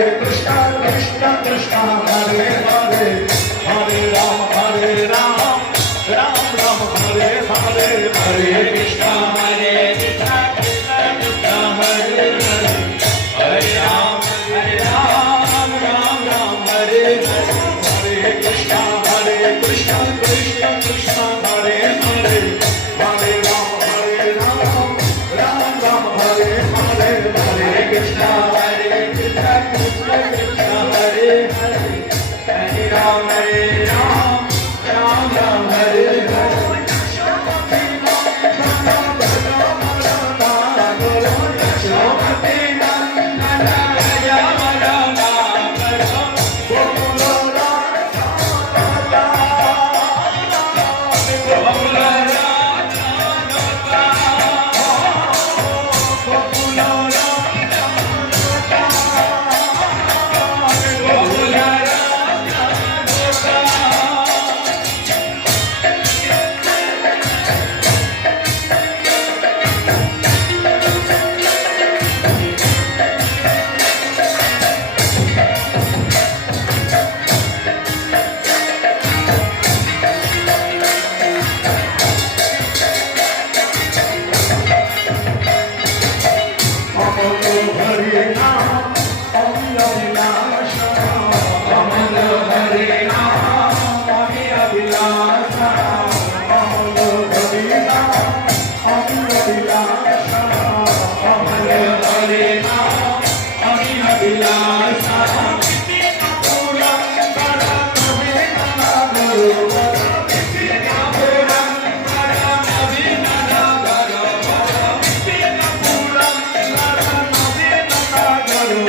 Krishna Krishna Krishna Hare Hare Hare Ram Ram Ram Hare Hare Hare Krishna Krishna Krishna Hare Hare Hare Ram Ram Ram Hare Hare Hare Krishna Krishna Krishna Hare Hare Hare Ram Ram Ram Hare Hare Hare Krishna Krishna Krishna Hare Hare Hare Ram Ram Ram Hare Hare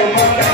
Oh,